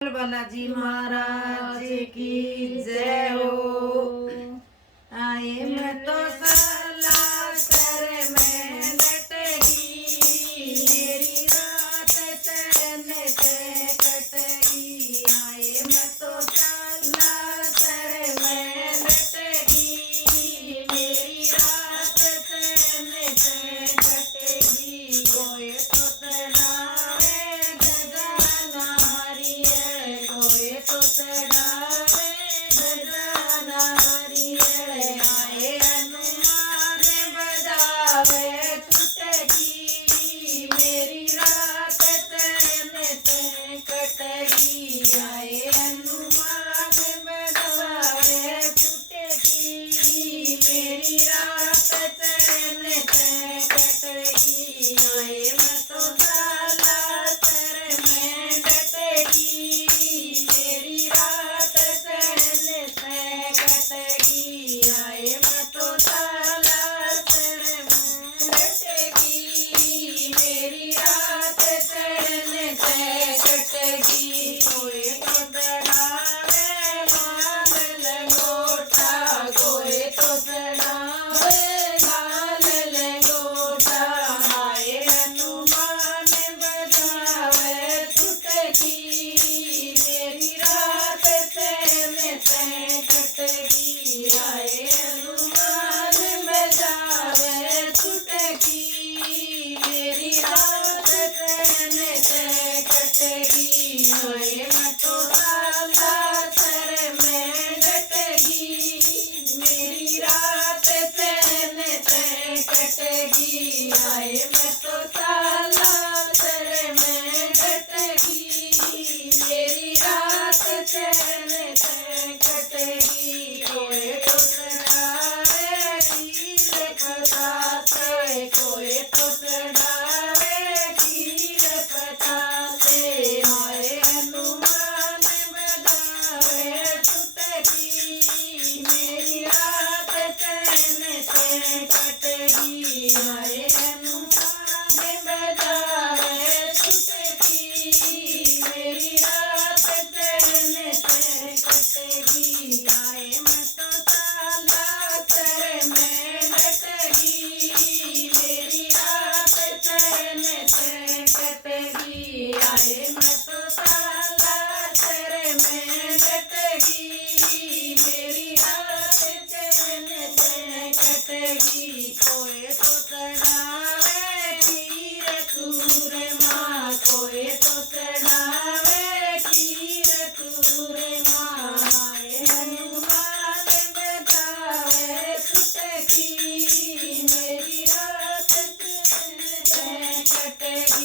बालाजी महाराज की जय हो। आए मैं तो सला सर में लटगी, मेरी रात चैन से कटगी। आए मैं तो सला सर में लटगी, मेरी रात चैन से कटगी। कोई तो चढ़ावे गजाना हरिये, कोई तो चढ़ावे गजाना हरिये। आए हनुमान बजावे चुटकी, मेरी रात चैन से कटगी। आए हनुमान बजावे चुटकी, मेरी रात चैन से कटगी। आए मैं तो साला सर में डटगी, मेरी रात चैन से कटगी। आए मैं तो साला सर में डटगी, मेरी रात चैन से कटगी। कोई तो चढ़ावे माल लंगोटा, कोई तो चढ़ावे माल लंगोटा। आए हनुमान बजावे चुटकी, मेरी रात चैन से कटगी। आए हनुमान बजावे चुटकी, मेरी रात चैन से कटगी। आए मैं तो साला सर में डटगी, मेरी रात चैन से कटगी। आए मैं तो साला सर में डटगी, मेरी रात चैन से कटगी। कोई तो चढ़ावे खीर पतासे, कोई तो चढ़ावे खीर पतासे। आए हनुमान बजावे चुटकी, मेरी रात चैन से कटगी। आए हनुमान बजावे चुटकी, मेरी रात चैन से कटगी। आए मैं तो साला सर में डटगी, मेरी रात चैन से कटगी। आए मैं तो साला सर में डटगी, मेरी रात चैन से कटगी। कोई तो चढ़ावे खीर चूरमा, कोई तो चढ़ावे खीर चूरमा। आए हनुमान बजावे चुटकी, मेरी रात चैन से कटगी।